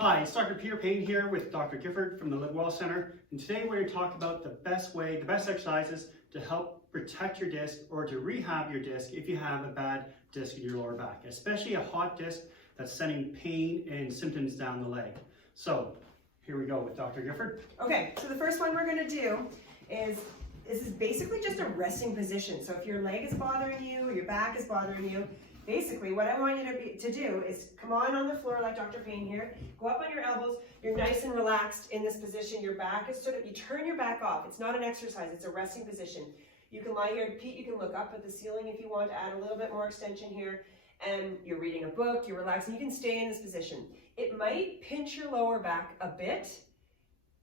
Hi, it's Dr. Peter Payne here with Dr. Gifford from the Live Well Center, and today we're going to talk about the best exercises to help protect your disc or to rehab your disc if you have a bad disc in your lower back, especially a hot disc that's sending pain and symptoms down the leg. So here we go with Dr. Gifford. Okay, so the first one we're going to do is, this is basically just a resting position. So if your leg is bothering you or your back is bothering you, basically what I want you to do is come on the floor like Dr. Payne here, go up on your elbows, you're nice and relaxed in this position, your back is sort of, you turn your back off. It's not an exercise, it's a resting position. You can lie here, Pete, you can look up at the ceiling if you want to add a little bit more extension here, and you're reading a book, you're relaxing, you can stay in this position. It might pinch your lower back a bit.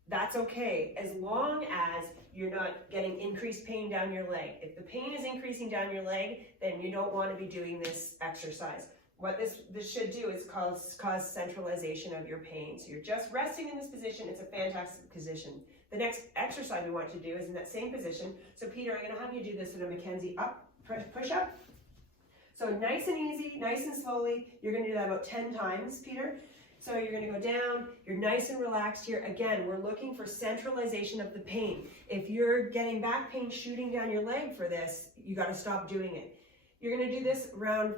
That's okay, as long as you're not getting increased pain down your leg. If the pain is increasing down your leg, then you don't want to be doing this exercise. What this should do is cause centralization of your pain. So you're just resting in this position. It's a fantastic position. The next exercise we want you to do is in that same position. So Peter, I'm going to have you do this in a Mckenzie up, push up. So nice and easy, nice and slowly. You're going to do that about 10 times, Peter. So you're going to go down, you're nice and relaxed here. Again, we're looking for centralization of the pain. If you're getting back pain shooting down your leg for this, you got to stop doing it. You're going to do this around,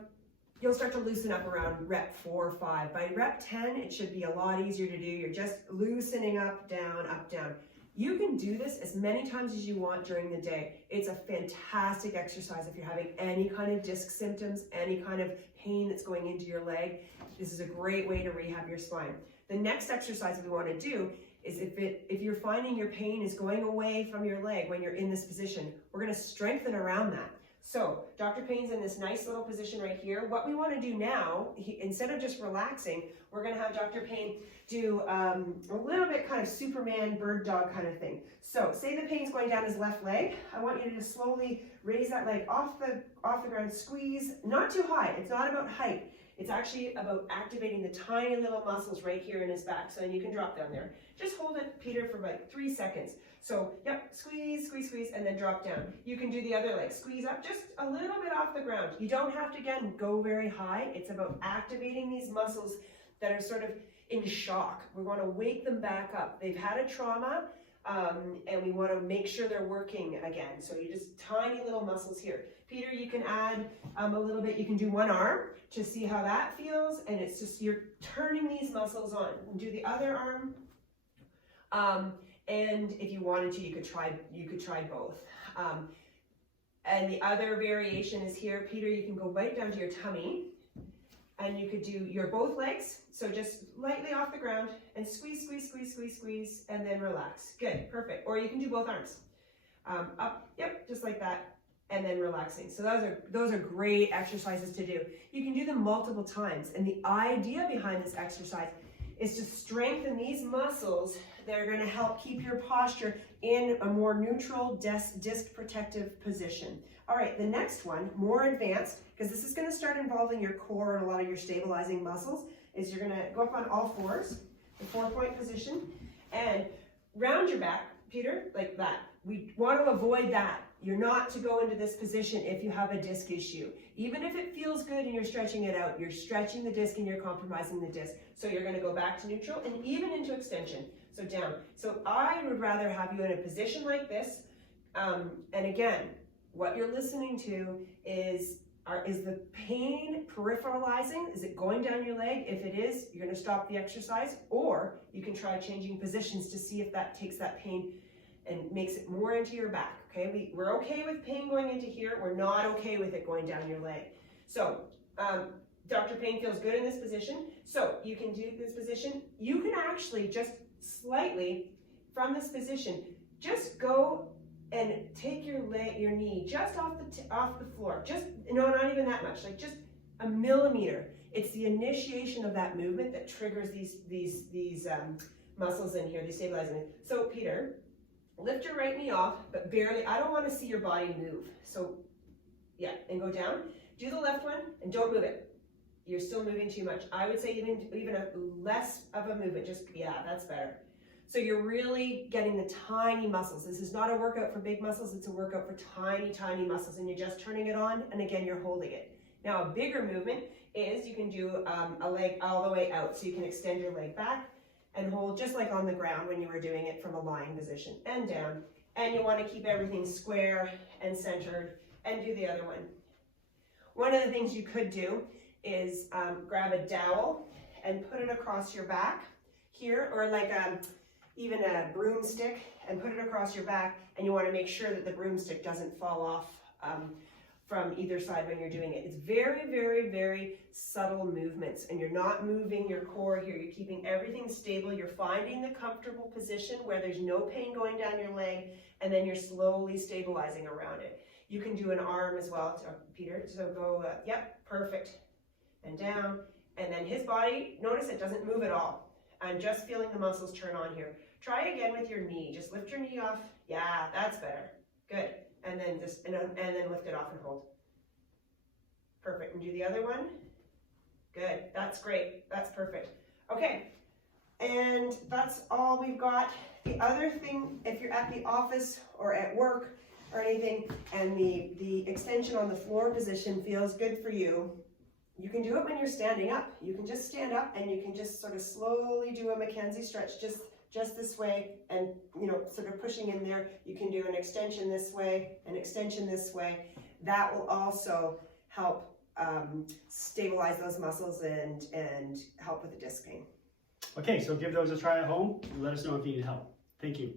you'll start to loosen up around rep 4 or 5. By rep 10, it should be a lot easier to do. You're just loosening up, down, up, down. You can do this as many times as you want during the day. It's a fantastic exercise if you're having any kind of disc symptoms, any kind of pain that's going into your leg. This is a great way to rehab your spine. The next exercise we want to do is if you're finding your pain is going away from your leg when you're in this position, we're going to strengthen around that. So Dr. Payne's in this nice little position right here. What we want to do now, instead of just relaxing, we're going to have Dr. Payne do a little bit kind of Superman bird dog kind of thing. So say the pain's going down his left leg. I want you to just slowly raise that leg off the ground, squeeze, not too high. It's not about height. It's actually about activating the tiny little muscles right here in his back. So then you can drop down there. Just hold it, Peter, for like 3 seconds. So, yep, squeeze, squeeze, squeeze, and then drop down. You can do the other leg. Squeeze up just a little bit off the ground. You don't have to, again, go very high. It's about activating these muscles that are sort of in shock. We want to wake them back up. They've had a trauma, and we want to make sure they're working again. So you just tiny little muscles here. Peter, you can add a little bit. You can do one arm to see how that feels, and it's just you're turning these muscles on. Do the other arm, and if you wanted to, you could try both. And the other variation is here, Peter. You can go right down to your tummy, and you could do your both legs. So just lightly off the ground and squeeze, squeeze, squeeze, squeeze, squeeze, and then relax. Good, perfect. Or you can do both arms. Up, yep, just like that. And then relaxing. So those are great exercises to do. You can do them multiple times. And the idea behind this exercise is to strengthen these muscles that are going to help keep your posture in a more neutral disc protective position. All right, the next one, more advanced, because this is going to start involving your core and a lot of your stabilizing muscles, is you're going to go up on all fours, the 4-point position, and round your back, Peter, like that. We want to avoid that. You're not to go into this position if you have a disc issue. Even if it feels good and you're stretching it out, you're stretching the disc and you're compromising the disc. So you're going to go back to neutral and even into extension. So down. So I would rather have you in a position like this. And again, what you're listening to is the pain peripheralizing? Is it going down your leg? If it is, you're going to stop the exercise, or you can try changing positions to see if that takes that pain and makes it more into your back. Okay, we're okay with pain going into here. We're not okay with it going down your leg. So Dr. Payne feels good in this position. So you can do this position. You can actually just slightly from this position, just go and take your knee just off the floor. Just, not even that much, like just a millimeter. It's the initiation of that movement that triggers these muscles in here, these stabilizing. So Peter, lift your right knee off, but barely. I don't want to see your body move. So yeah, and go down. Do the left one and don't move it. You're still moving too much. I would say even a less of a movement. Just, yeah, that's better. So you're really getting the tiny muscles. This is not a workout for big muscles. It's a workout for tiny, tiny muscles. And you're just turning it on. And again, you're holding it. Now a bigger movement is you can do a leg all the way out. So you can extend your leg back and hold just like on the ground when you were doing it from a lying position, and down. And you want to keep everything square and centered, and do the other one. One of the things you could do is grab a dowel and put it across your back here, or like even a broomstick, and put it across your back, and you want to make sure that the broomstick doesn't fall off from either side when you're doing it. It's very, very, very subtle movements, and you're not moving your core here. You're keeping everything stable. You're finding the comfortable position where there's no pain going down your leg, and then you're slowly stabilizing around it. You can do an arm as well, so, Peter. So go, yep, perfect. And down, and then his body, notice it doesn't move at all. I'm just feeling the muscles turn on here. Try again with your knee. Just lift your knee off. Yeah, that's better. Good. And then just and then lift it off and hold. Perfect. And do the other one. Good. That's great. That's perfect. Okay. And that's all we've got. The other thing, if you're at the office or at work or anything, and the extension on the floor position feels good for you, you can do it when you're standing up. You can just stand up and you can just sort of slowly do a Mckenzie stretch just this way, and sort of pushing in there. You can do an extension this way, an extension this way. That will also help stabilize those muscles and help with the disc pain. Okay, so give those a try at home and let us know if you need help. Thank you.